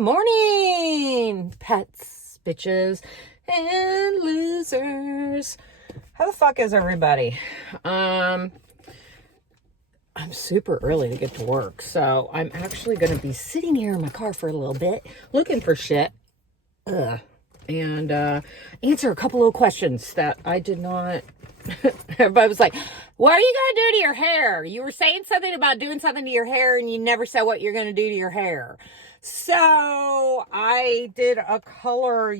morning, pets, bitches, and losers. How the fuck is everybody? I'm super early to get to work, so I'm actually going to be sitting here in my car for a little bit, looking for shit, and answer a couple of questions that I did not. Everybody was like, what are you going to do to your hair? You were saying something about doing something to your hair, and you never said what you're going to do to your hair. So I did a color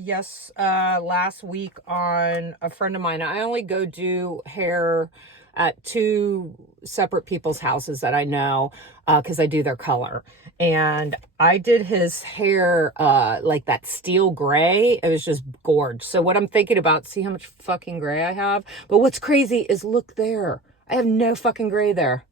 last week on a friend of mine. I only go do hair at two separate people's houses that I know, because I do their color. And I did his hair like that steel gray. It was just gorgeous. So what I'm thinking about, see how much fucking gray I have? But what's crazy is look there. I have no fucking gray there.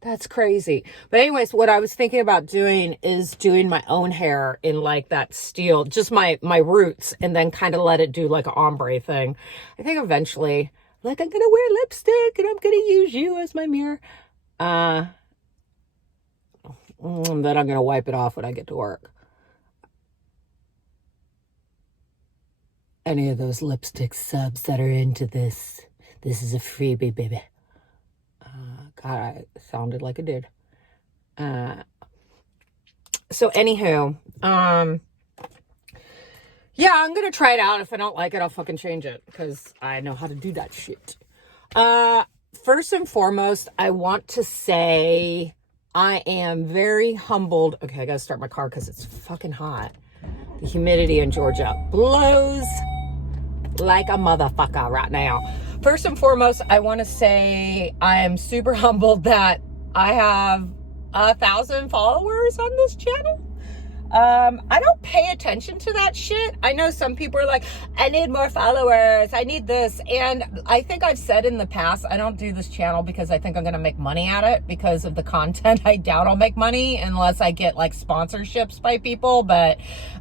That's crazy. But anyways, what I was thinking about doing is doing my own hair in like that steel, just my roots, and then kind of let it do like an ombre thing. I think eventually, like, I'm going to wear lipstick and I'm going to use you as my mirror. Then I'm going to wipe it off when I get to work. Any of those lipstick subs that are into this is a freebie, baby. God, I sounded like I did. So anywho, yeah, I'm going to try it out. If I don't like it, I'll fucking change it, because I know how to do that shit. First and foremost, I want to say I am very humbled. Okay, I got to start my car because it's fucking hot. The humidity in Georgia blows like a motherfucker right now. First and foremost, I want to say I am super humbled that I have 1,000 followers on this channel. I don't pay attention to that shit. I know some people are like, I need more followers. I need this. And I think I've said in the past, I don't do this channel because I think I'm going to make money at it because of the content. I doubt I'll make money unless I get like sponsorships by people. But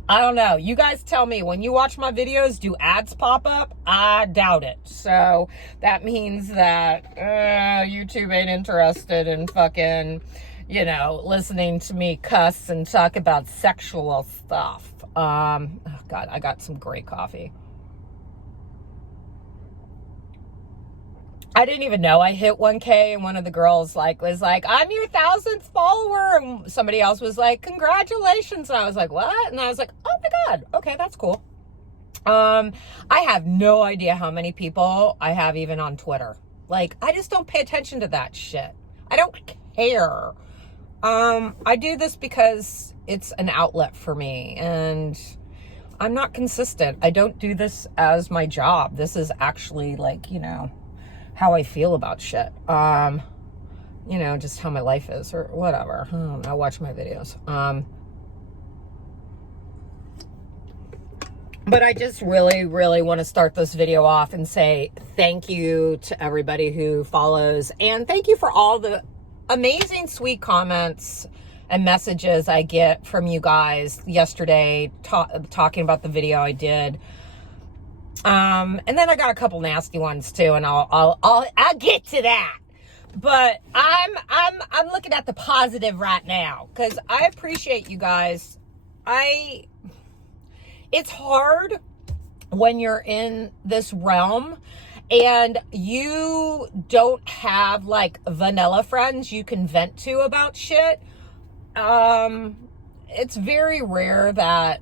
I don't know. You guys tell me, when you watch my videos, do ads pop up? I doubt it. So that means that YouTube ain't interested in fucking, you know, listening to me cuss and talk about sexual stuff. Oh God, I got some great coffee. I didn't even know I hit 1K, and one of the girls was like, I'm your 1,000th follower. And somebody else was like, congratulations. And I was like, what? And I was like, oh my God. Okay, that's cool. I have no idea how many people I have even on Twitter. Like, I just don't pay attention to that shit. I don't care. I do this because it's an outlet for me, and I'm not consistent. I don't do this as my job. This is actually like, you know, how I feel about shit. You know, just how my life is or whatever. I don't know, watch my videos. But I just really, really want to start this video off and say thank you to everybody who follows, and thank you for all the amazing sweet comments and messages I get from you guys yesterday talking about the video I did. And then I got a couple nasty ones too, and I'll get to that. But I'm looking at the positive right now, because I appreciate you guys. It's hard when you're in this realm and you don't have like vanilla friends you can vent to about shit. It's very rare that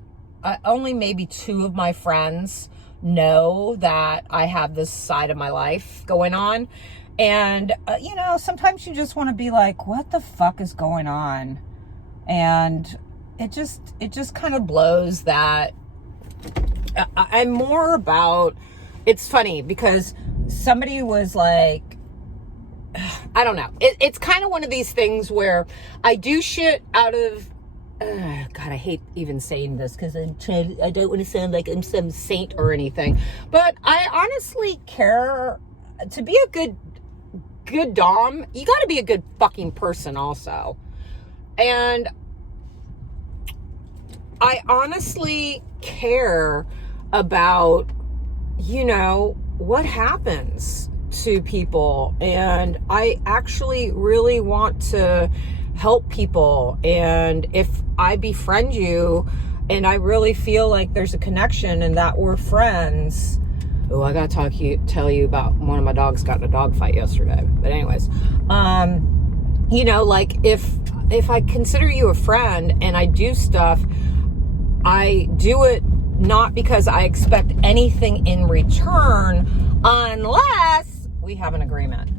only maybe 2 of my friends know that I have this side of my life going on. And, you know, sometimes you just want to be like, what the fuck is going on? And it just kind of blows that I'm more about. It's funny because somebody was like, I don't know. It's kind of one of these things where I do shit out of, God, I hate even saying this because I don't want to sound like I'm some saint or anything. But I honestly care. To be a good dom, you got to be a good fucking person also. And I honestly care about, you know, what happens to people, and I actually really want to help people. And if I befriend you and I really feel like there's a connection and that we're friends. Oh, I gotta tell you about one of my dogs got in a dog fight yesterday. But anyways, you know, like if I consider you a friend and I do stuff, I do it not because I expect anything in return unless we have an agreement.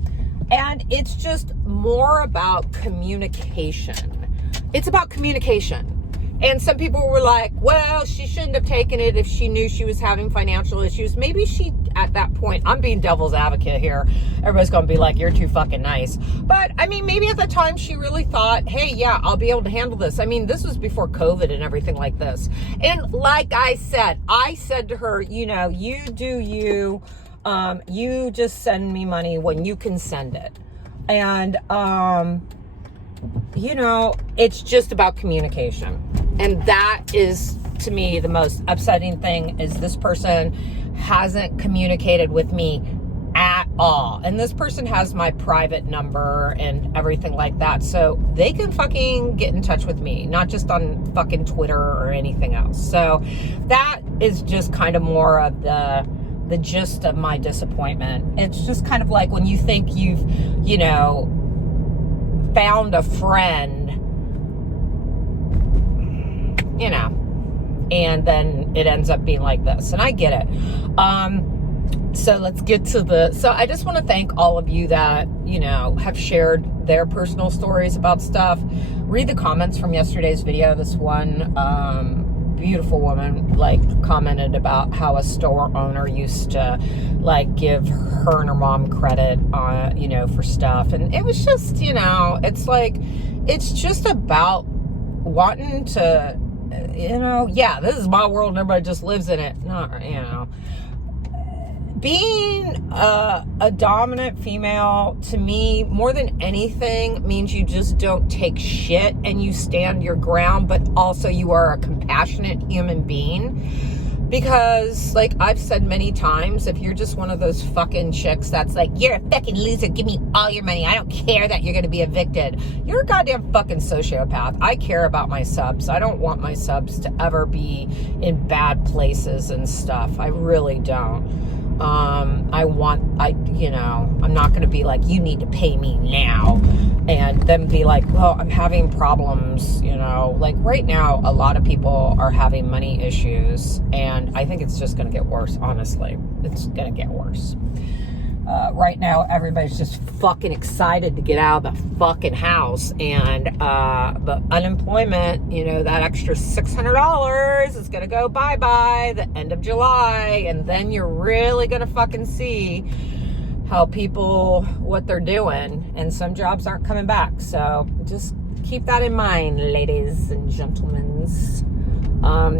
And it's just more about communication. It's about communication. And some people were like, well, she shouldn't have taken it if she knew she was having financial issues. Maybe she, at that point, I'm being devil's advocate here. Everybody's going to be like, you're too fucking nice. But, I mean, maybe at the time she really thought, hey, yeah, I'll be able to handle this. I mean, this was before COVID and everything like this. And like I said to her, you know, you do you. You just send me money when you can send it. And, you know, it's just about communication. And that is, to me, the most upsetting thing is this person hasn't communicated with me at all. And this person has my private number and everything like that. So they can fucking get in touch with me, not just on fucking Twitter or anything else. So that is just kind of more of the gist of my disappointment. It's just kind of like when you think you've, you know, found a friend, you know, and then it ends up being like this. And I get it. So let's get to so I just want to thank all of you that, you know, have shared their personal stories about stuff. Read the comments from yesterday's video. This one, beautiful woman like commented about how a store owner used to like give her and her mom credit you know, for stuff. And it was just, you know, it's like, it's just about wanting to, you know, yeah, this is my world and everybody just lives in it. No, you know, being a dominant female, to me, more than anything, means you just don't take shit and you stand your ground, but also you are a compassionate human being. Because, like I've said many times, if you're just one of those fucking chicks that's like, you're a fucking loser, give me all your money, I don't care that you're going to be evicted, you're a goddamn fucking sociopath. I care about my subs. I don't want my subs to ever be in bad places and stuff. I really don't. You know, I'm not going to be like, you need to pay me now, and then be like, well, I'm having problems, you know, like right now, a lot of people are having money issues, and I think it's just going to get worse, honestly. It's going to get worse. Right now, everybody's just fucking excited to get out of the fucking house, and the unemployment, you know, that extra $600 is gonna go bye-bye the end of July, and then you're really gonna fucking see how people, what they're doing, and some jobs aren't coming back. So just keep that in mind, ladies and gentlemen.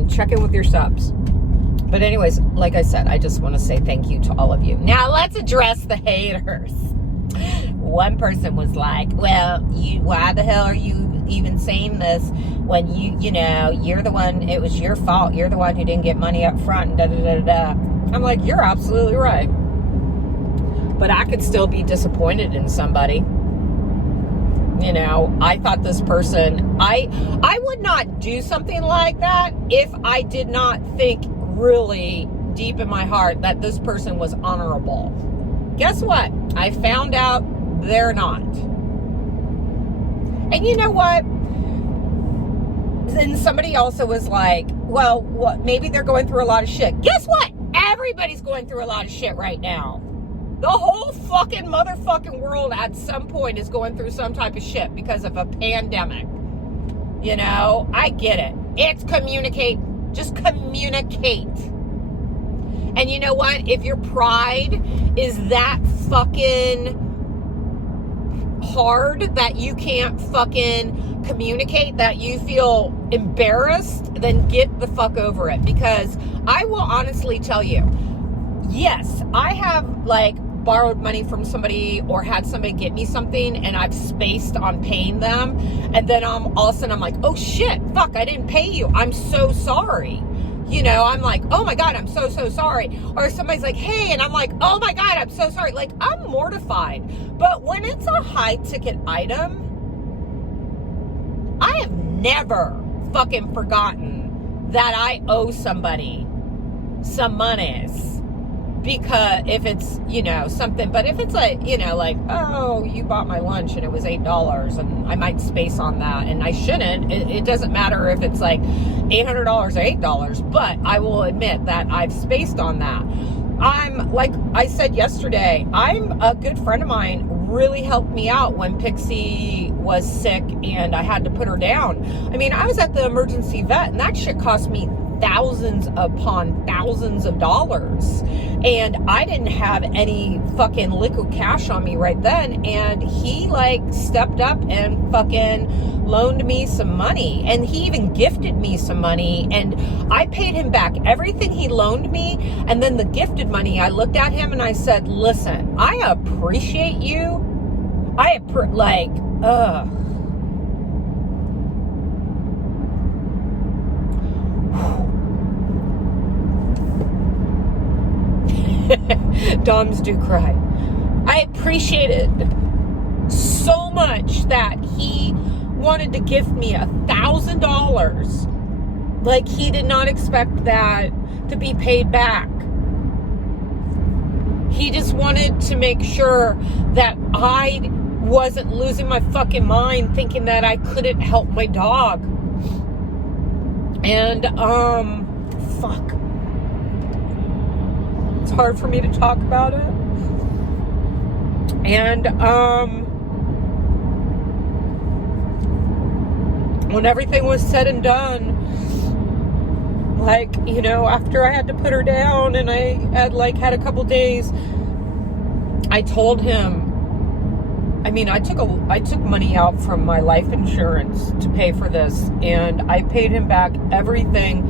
Check in with your subs. But anyways, like I said, I just want to say thank you to all of you. Now let's address the haters. One person was like, well, why the hell are you even saying this when you know, you're the one, it was your fault. You're the one who didn't get money up front and da-da-da-da. I'm like, you're absolutely right. But I could still be disappointed in somebody. You know, I thought this person, I would not do something like that if I did not think really deep in my heart that this person was honorable. Guess what? I found out they're not. And you know what? Then somebody also was like, well, what? Maybe they're going through a lot of shit. Guess what? Everybody's going through a lot of shit right now. The whole fucking motherfucking world at some point is going through some type of shit because of a pandemic. You know, I get it. It's communicate. Just communicate. And you know what? If your pride is that fucking hard that you can't fucking communicate, that you feel embarrassed, then get the fuck over it. Because I will honestly tell you, yes, I have like borrowed money from somebody or had somebody get me something and I've spaced on paying them, and then all of a sudden I'm like, oh shit, fuck, I didn't pay you, I'm so sorry. You know, I'm like, oh my God, I'm so sorry. Or somebody's like, hey, and I'm like, oh my God, I'm so sorry. Like, I'm mortified. But when it's a high ticket item, I have never fucking forgotten that I owe somebody some monies. Because if it's, something, but if it's like, oh, you bought my lunch and it was $8 and I might space on that and I shouldn't, it doesn't matter if it's like $800 or $8, but I will admit that I've spaced on that. I'm, like I said yesterday, a good friend of mine really helped me out when Pixie was sick and I had to put her down. I mean, I was at the emergency vet and that shit cost me thousands upon thousands of dollars, and I didn't have any fucking liquid cash on me right then, and he like stepped up and fucking loaned me some money, and he even gifted me some money, and I paid him back everything he loaned me. And then the gifted money, I looked at him and I said, listen, I appreciate you. Doms do cry. I appreciated so much that he wanted to gift me $1,000. Like, he did not expect that to be paid back. He just wanted to make sure that I wasn't losing my fucking mind thinking that I couldn't help my dog. And, fuck. It's hard for me to talk about it. And, when everything was said and done, like, after I had to put her down and I had had a couple days, I told him, I took money out from my life insurance to pay for this, and I paid him back everything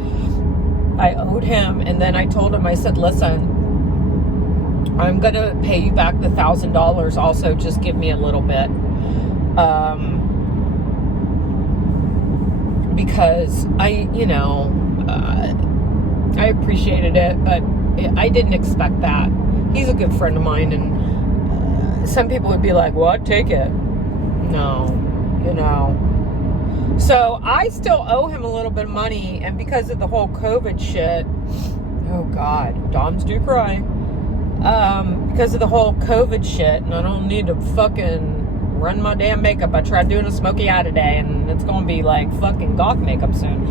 I owed him. And then I told him, I said, listen, I'm going to pay you back the $1,000. Also, just give me a little bit. Because I appreciated it, but I didn't expect that. He's a good friend of mine, and some people would be like, what? Take it. No, So I still owe him a little bit of money, and because of the whole COVID shit, oh God, Doms do cry. Because of the whole COVID shit, and I don't need to fucking run my damn makeup. I tried doing a smoky eye today, and it's gonna be like fucking goth makeup soon.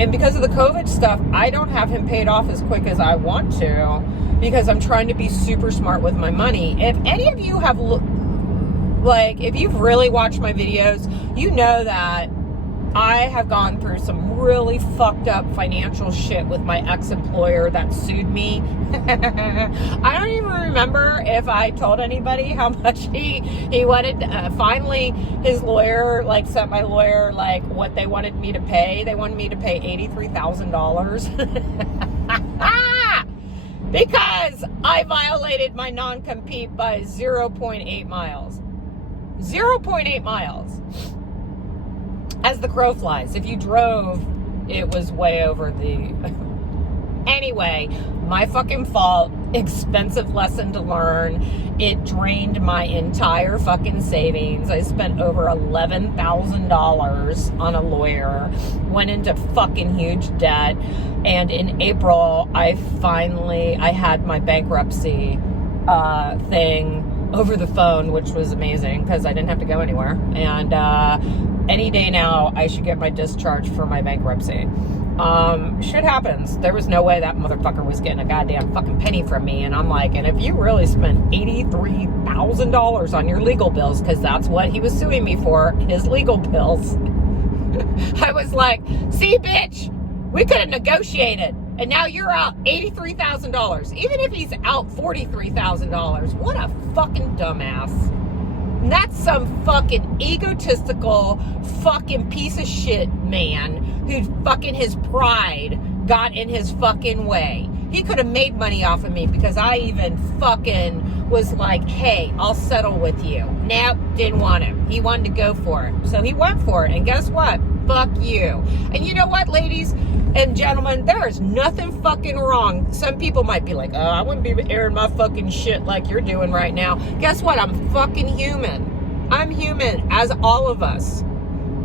And because of the COVID stuff, I don't have him paid off as quick as I want to, because I'm trying to be super smart with my money. If any of you have, if you've really watched my videos, you know that I have gone through some really fucked up financial shit with my ex-employer that sued me. I don't even remember if I told anybody how much he wanted. Finally, his lawyer, sent my lawyer, what they wanted me to pay. They wanted me to pay $83,000. Because I violated my non-compete by 0.8 miles. 0.8 miles. As the crow flies. If you drove, it was way over the... Anyway, my fucking fault. Expensive lesson to learn. It drained my entire fucking savings. I spent over $11,000 on a lawyer. Went into fucking huge debt. And in April, I had my bankruptcy thing over the phone, which was amazing because I didn't have to go anywhere. And any day now, I should get my discharge for my bankruptcy. Shit happens. There was no way that motherfucker was getting a goddamn fucking penny from me. And I'm like, and if you really spent $83,000 on your legal bills, because that's what he was suing me for, his legal bills. I was like, see, bitch, we could have negotiated. And now you're out $83,000. Even if he's out $43,000, what a fucking dumbass. And that's some fucking egotistical fucking piece of shit man who fucking his pride got in his fucking way. He could have made money off of me because I even fucking was like, hey, I'll settle with you. Nope, didn't want him. He wanted to go for it. So he went for it. And guess what? Fuck you. And you know what, ladies and gentlemen, there is nothing fucking wrong. Some people might be like, I wouldn't be airing my fucking shit like you're doing right now. Guess what? I'm fucking human. I'm human, as all of us.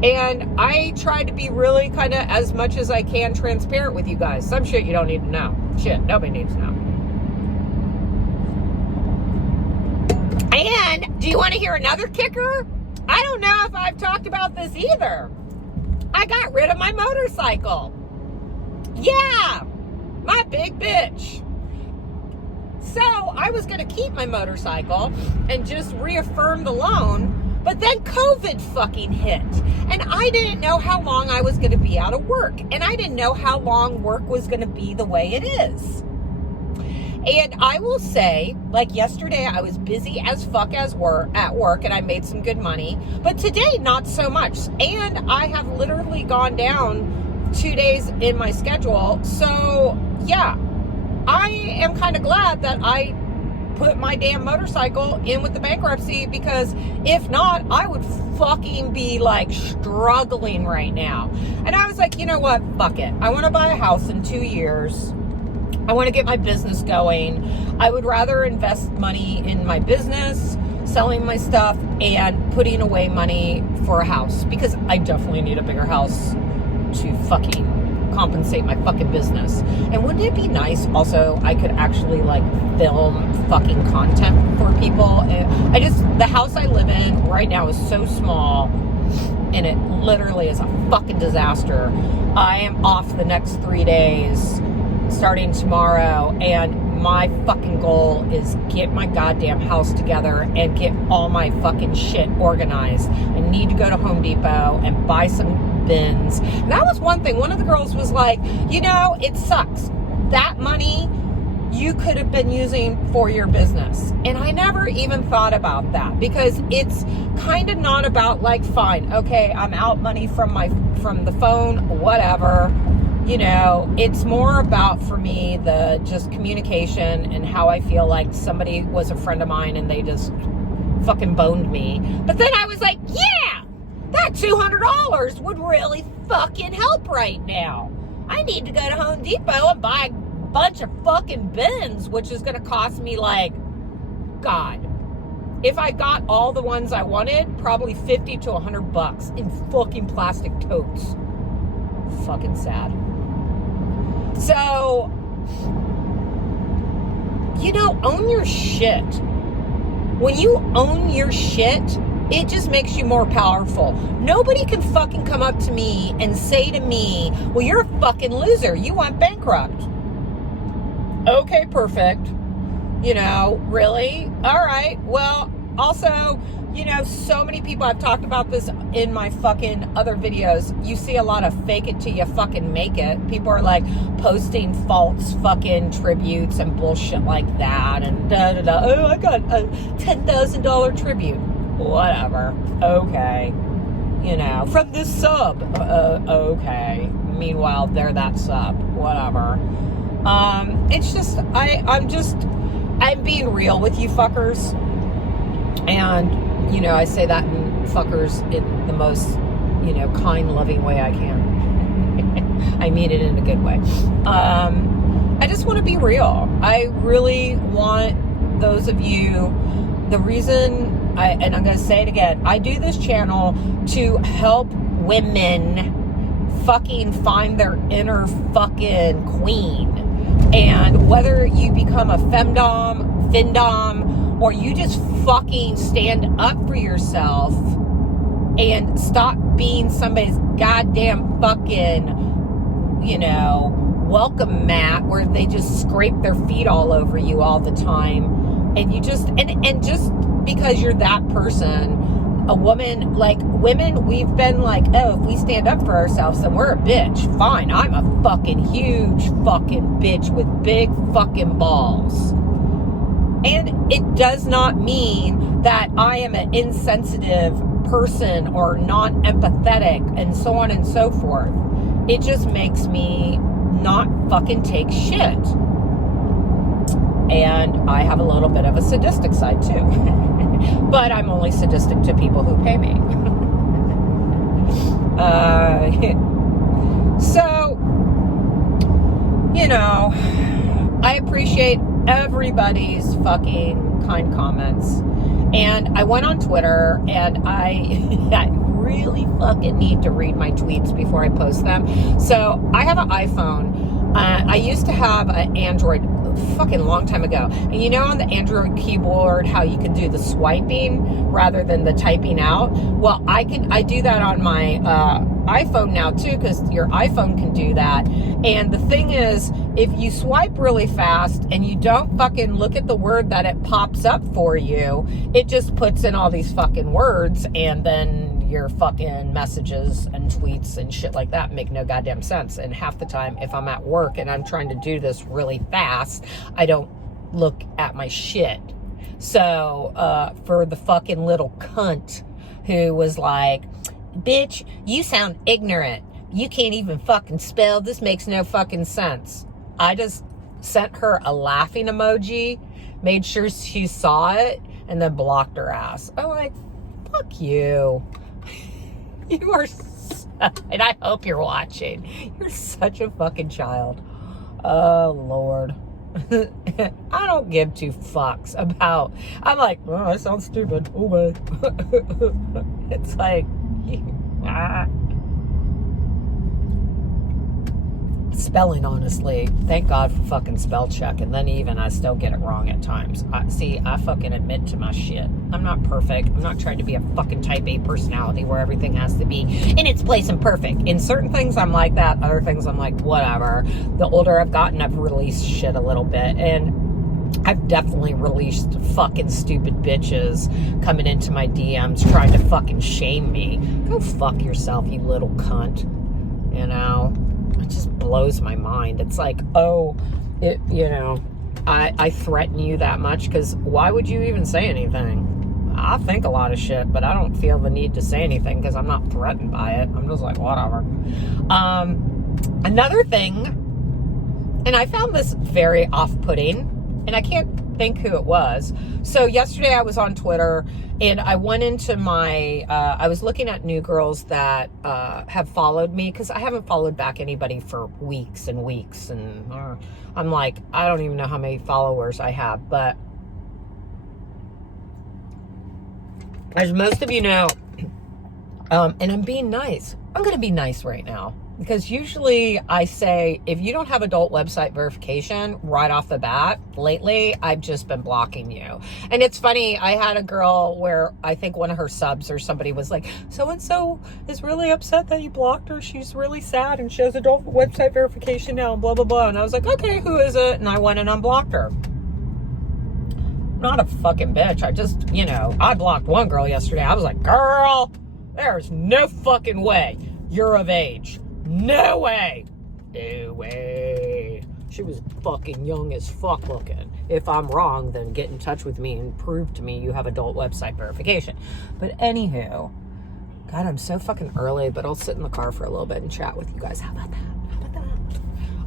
And I try to be really kind of, as much as I can, transparent with you guys. Some shit you don't need to know. Shit, nobody needs to know. And do you want to hear another kicker? I don't know if I've talked about this either. I got rid of my motorcycle. Yeah, my big bitch. So I was going to keep my motorcycle and just reaffirm the loan. But then COVID fucking hit. And I didn't know how long I was going to be out of work. And I didn't know how long work was going to be the way it is. And I will say, like yesterday, I was busy as fuck at work and I made some good money. But today, not so much. And I have literally gone down 2 days in my schedule. So, yeah, I am kind of glad that I put my damn motorcycle in with the bankruptcy, because if not, I would fucking be like struggling right now. And I was like, you know what? Fuck it. I want to buy a house in 2 years. I want to get my business going. I would rather invest money in my business, selling my stuff, and putting away money for a house, because I definitely need a bigger house to fucking compensate my fucking business. And wouldn't it be nice also, I could actually like film fucking content for people? The house I live in right now is so small and it literally is a fucking disaster. I am off the next 3 days starting tomorrow, and my fucking goal is get my goddamn house together and get all my fucking shit organized. I need to go to Home Depot and buy some bins. And that was one thing. One of the girls was like, you know, it sucks. That money you could have been using for your business. And I never even thought about that, because it's kind of not about like, fine, okay, I'm out money from the phone, whatever. You know, it's more about, for me, the just communication and how I feel like somebody was a friend of mine and they just fucking boned me. But then I was like, yeah, that $200 would really fucking help right now. I need to go to Home Depot and buy a bunch of fucking bins, which is going to cost me like, God, if I got all the ones I wanted, probably $50 to $100 in fucking plastic totes. Fucking sad. So, you know, own your shit. When you own your shit, it just makes you more powerful. Nobody can fucking come up to me and say to me, well, you're a fucking loser. You went bankrupt. Okay, perfect. You know, really? All right. Well, also, you know, so many people, I've talked about this in my fucking other videos. You see a lot of fake it till you fucking make it. People are like posting false fucking tributes and bullshit like that. And da da da. Oh, I got a $10,000 tribute. Whatever. Okay. You know, from this sub. Okay. Meanwhile, they're that sub. Whatever. It's just, I'm being real with you fuckers. And, you know, I say that in fuckers in the most, you know, kind, loving way I can. I mean it in a good way. I just want to be real. I really want those of you, the reason, and I'm going to say it again, I do this channel to help women fucking find their inner fucking queen. And whether you become a femdom, or you just fucking stand up for yourself and stop being somebody's goddamn fucking, you know, welcome mat where they just scrape their feet all over you all the time. And you just, and just because you're that person, a woman, like women, we've been like, oh, if we stand up for ourselves, then we're a bitch. Fine, I'm a fucking huge fucking bitch with big fucking balls. And it does not mean that I am an insensitive person or non-empathetic and so on and so forth. It just makes me not fucking take shit. And I have a little bit of a sadistic side too. But I'm only sadistic to people who pay me. So, you know, I appreciate everybody's fucking kind comments. And I went on Twitter, and I really fucking need to read my tweets before I post them. So I have an iPhone. I used to have an Android fucking long time ago. And you know on the Android keyboard how you can do the swiping rather than the typing out? Well, I do that on my iPhone now too, because your iPhone can do that. And the thing is, if you swipe really fast and you don't fucking look at the word that it pops up for you, it just puts in all these fucking words, and then your fucking messages and tweets and shit like that make no goddamn sense. And half the time, if I'm at work and I'm trying to do this really fast, I don't look at my shit. So, for the fucking little cunt who was like, bitch, you sound ignorant. You can't even fucking spell. This makes no fucking sense. I just sent her a laughing emoji, made sure she saw it, and then blocked her ass. I'm like, fuck you. You are, and I hope you're watching. You're such a fucking child. Oh, Lord. I don't give two fucks about, I'm like, oh, I sound stupid. Oh, my. It's like, spelling, honestly, thank God for fucking spell check. And then even I still get it wrong at times. I fucking admit to my shit. I'm not perfect. I'm not trying to be a fucking type A personality where everything has to be in its place and perfect. In certain things I'm like that. Other things I'm like, whatever. The older I've gotten, I've released shit a little bit. And I've definitely released fucking stupid bitches coming into my DMs trying to fucking shame me. Go fuck yourself, you little cunt. You know? It just blows my mind. It's like, oh, I threaten you that much, because why would you even say anything? I think a lot of shit, but I don't feel the need to say anything because I'm not threatened by it. I'm just like, whatever. Another thing, and I found this very off-putting, and I can't think who it was. So yesterday I was on Twitter, and I went into my, I was looking at new girls that have followed me, because I haven't followed back anybody for weeks and weeks, and I'm like, I don't even know how many followers I have, but as most of you know, and I'm being nice, I'm going to be nice right now. Because usually I say, if you don't have adult website verification right off the bat, lately, I've just been blocking you. And it's funny, I had a girl where I think one of her subs or somebody was like, so-and-so is really upset that you blocked her. She's really sad and she has adult website verification now and blah, blah, blah. And I was like, okay, who is it? And I went and unblocked her. I'm not a fucking bitch. I just, I blocked one girl yesterday. I was like, girl, there's no fucking way you're of age. No way. No way. She was fucking young as fuck looking. If I'm wrong, then get in touch with me and prove to me you have adult website verification. But anywho, God, I'm so fucking early, but I'll sit in the car for a little bit and chat with you guys. How about that?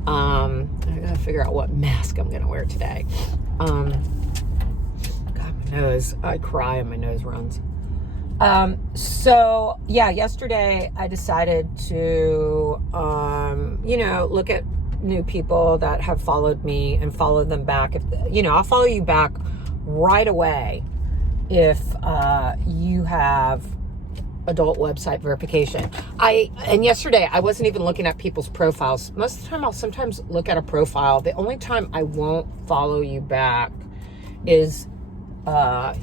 I gotta figure out what mask I'm gonna wear today. God, my nose. I cry and my nose runs. So yeah, yesterday I decided to, look at new people that have followed me and follow them back. If, I'll follow you back right away if, you have adult website verification. And yesterday I wasn't even looking at people's profiles. Most of the time I'll sometimes look at a profile. The only time I won't follow you back is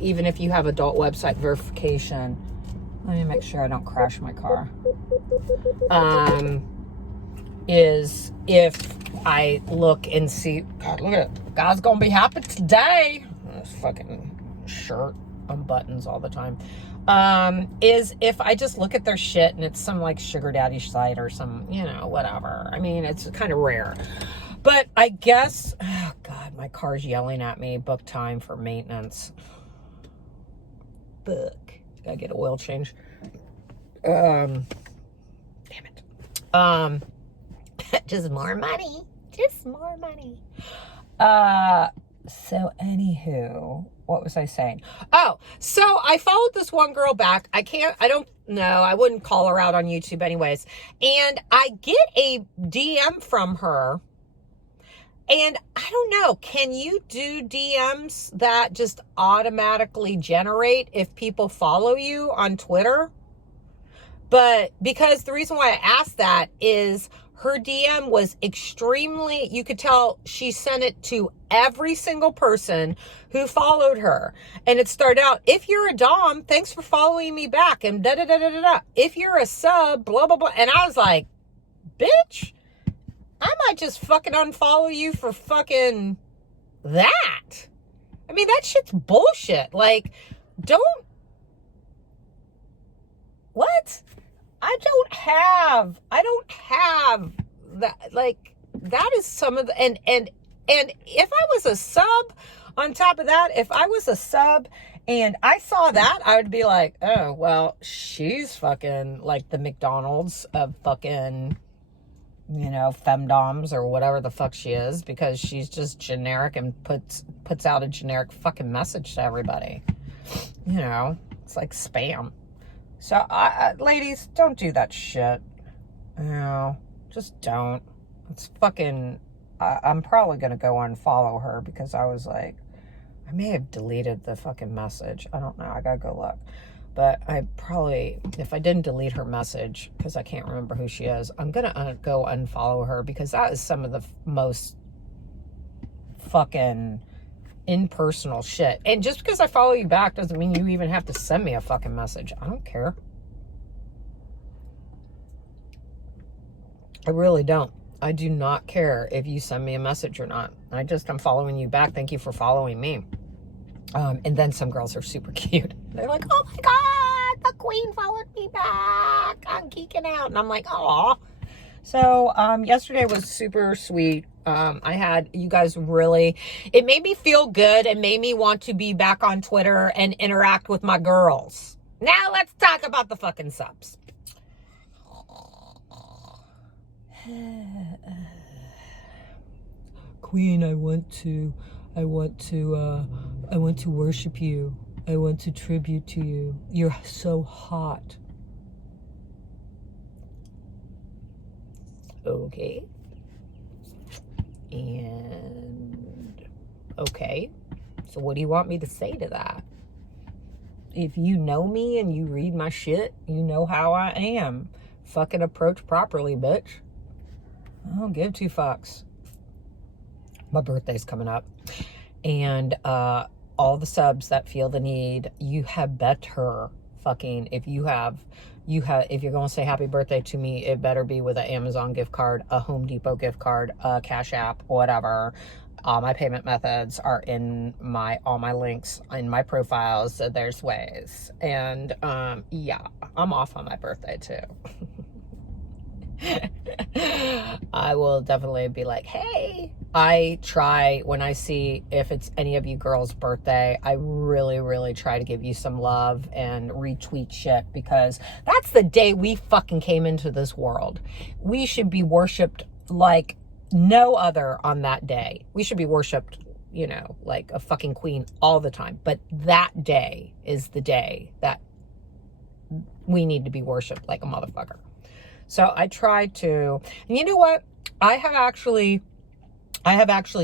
even if you have adult website verification. Let me make sure I don't crash my car. Is if I look and see, God, look at it. God's gonna be happy today. This fucking shirt unbuttons all the time. Is if I just look at their shit and it's some like sugar daddy site or some, whatever. I mean, it's kind of rare. But I guess, oh God, my car's yelling at me. Book time for maintenance. Book. Gotta get an oil change. Damn it. Just more money. Just more money. So anywho, what was I saying? Oh, so I followed this one girl back. I don't know. I wouldn't call her out on YouTube anyways. And I get a DM from her. And I don't know, can you do DMs that just automatically generate if people follow you on Twitter? But because the reason why I asked that is her DM was extremely, you could tell she sent it to every single person who followed her. And it started out, if you're a Dom, thanks for following me back. And da da da da da da. If you're a sub, blah, blah, blah. And I was like, bitch, I might just fucking unfollow you for fucking that. I mean, that shit's bullshit. Like, don't, what? I don't have that, like, that is some of the, and if I was a sub, on top of that, if I was a sub and I saw that, I would be like, oh, well, she's fucking like the McDonald's of fucking, you know, femdoms or whatever the fuck she is, because she's just generic and puts out a generic fucking message to everybody. You know, it's like spam. So, ladies, don't do that shit. You know, just don't. It's fucking, I'm probably going to go unfollow her because I was like, I may have deleted the fucking message. I don't know. I got to go look. But I probably, if I didn't delete her message, because I can't remember who she is, I'm going to go unfollow her because that is some of the most fucking impersonal shit. And just because I follow you back doesn't mean you even have to send me a fucking message. I don't care. I really don't. I do not care if you send me a message or not. I'm following you back. Thank you for following me. And then some girls are super cute. They're like, oh my God, the queen followed me back. I'm geeking out. And I'm like, aw. So, yesterday was super sweet. I had you guys really, it made me feel good and made me want to be back on Twitter and interact with my girls. Now let's talk about the fucking subs. Queen, I want to worship you. I want to tribute to you. You're so hot. Okay. And okay. So what do you want me to say to that? If you know me and you read my shit, you know how I am. Fucking approach properly, bitch. I don't give two fucks. My birthday's coming up. And all the subs that feel the need, you had better fucking, if you're going to say happy birthday to me, it better be with an Amazon gift card, a Home Depot gift card, a Cash App, whatever. All my payment methods are in all my links in my profiles. So there's ways. And yeah, I'm off on my birthday too. I will definitely be like, hey, I try when I see if it's any of you girls' birthday, I really, really try to give you some love and retweet shit, because that's the day we fucking came into this world. We should be worshipped like no other on that day. We should be worshipped, you know, like a fucking queen all the time. But that day is the day that we need to be worshipped like a motherfucker. So I tried to, and you know what? I have actually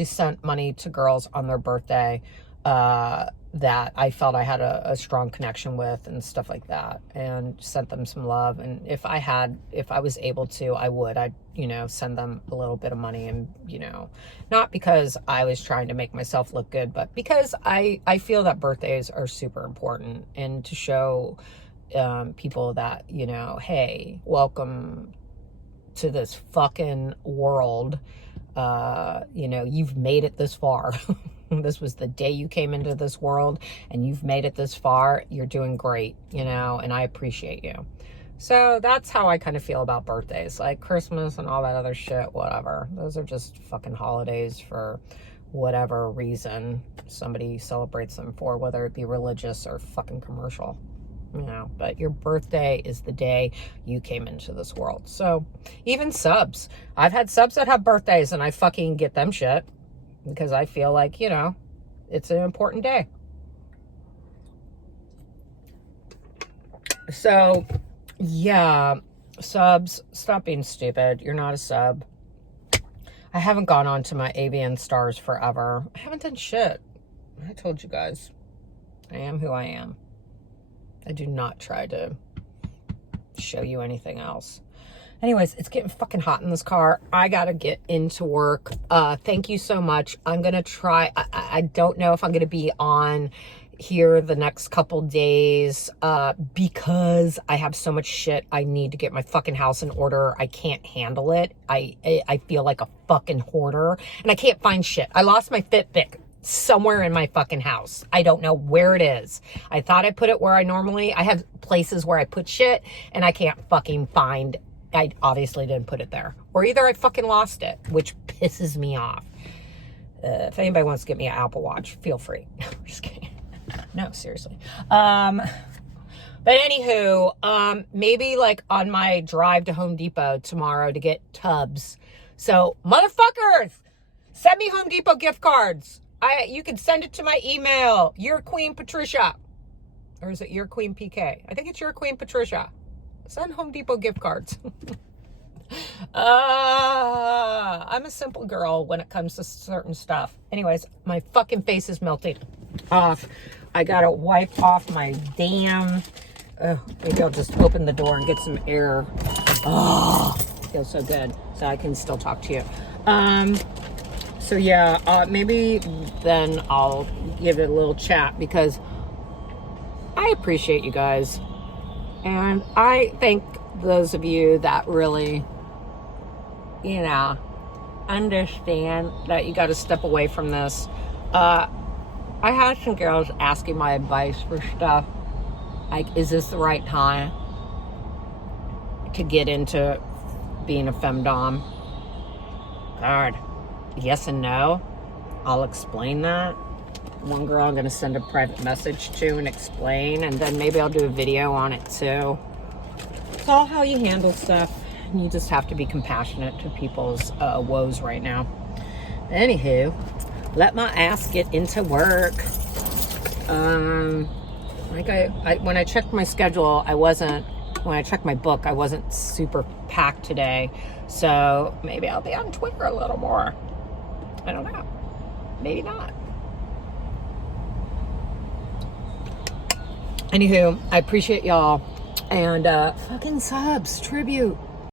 sent money to girls on their birthday that I felt I had a strong connection with and stuff like that, and sent them some love. And if I was able to, I'd, you know, send them a little bit of money, and, you know, not because I was trying to make myself look good, but because I feel that birthdays are super important, and to show people that, you know, hey, welcome to this fucking world. You know, you've made it this far. This was the day you came into this world, and you've made it this far. You're doing great, you know, and I appreciate you. So that's how I kind of feel about birthdays. Like Christmas and all that other shit, whatever. Those are just fucking holidays for whatever reason somebody celebrates them for, whether it be religious or fucking commercial. You know, but your birthday is the day you came into this world. So even subs, I've had subs that have birthdays, and I fucking get them shit because I feel like, you know, it's an important day. So yeah, subs, stop being stupid. You're not a sub. I haven't gone on to my AVN stars forever. I haven't done shit. I told you guys. I am who I am. I do not try to show you anything else. Anyways, it's getting fucking hot in this car. I gotta get into work. Thank you so much. I'm gonna try. I don't know if I'm gonna be on here the next couple days because I have so much shit. I need to get my fucking house in order. I can't handle it. I feel like a fucking hoarder, and I can't find shit. I lost my Fitbit somewhere in my fucking house. I don't know where it is. I thought I put it where I have places where I put shit, and I can't fucking find. I obviously didn't put it there, or either I fucking lost it, which pisses me off. If anybody wants to get me an Apple Watch, feel free. Just kidding. No, seriously. But anywho, maybe like on my drive to Home Depot tomorrow to get tubs. So motherfuckers, send me Home Depot gift cards. You can send it to my email, Your Queen Patricia. Or is it Your Queen PK? I think it's Your Queen Patricia. Send Home Depot gift cards. I'm a simple girl when it comes to certain stuff. Anyways, my fucking face is melting off. I gotta wipe off my damn. Maybe I'll just open the door and get some air. Oh, feels so good. So I can still talk to you. So yeah, maybe then I'll give it a little chat because I appreciate you guys. And I thank those of you that really, understand that you got to step away from this. I had some girls asking my advice for stuff. Like, is this the right time to get into being a femdom? God, yes and no. I'll explain that. One girl I'm going to send a private message to and explain, and then maybe I'll do a video on it too. It's all how you handle stuff. You just have to be compassionate to people's woes right now. Anywho, let my ass get into work. When I checked my schedule, when I checked my book, I wasn't super packed today. So maybe I'll be on Twitter a little more. I don't know. Maybe not. Anywho, I appreciate y'all. And fucking subs, tribute.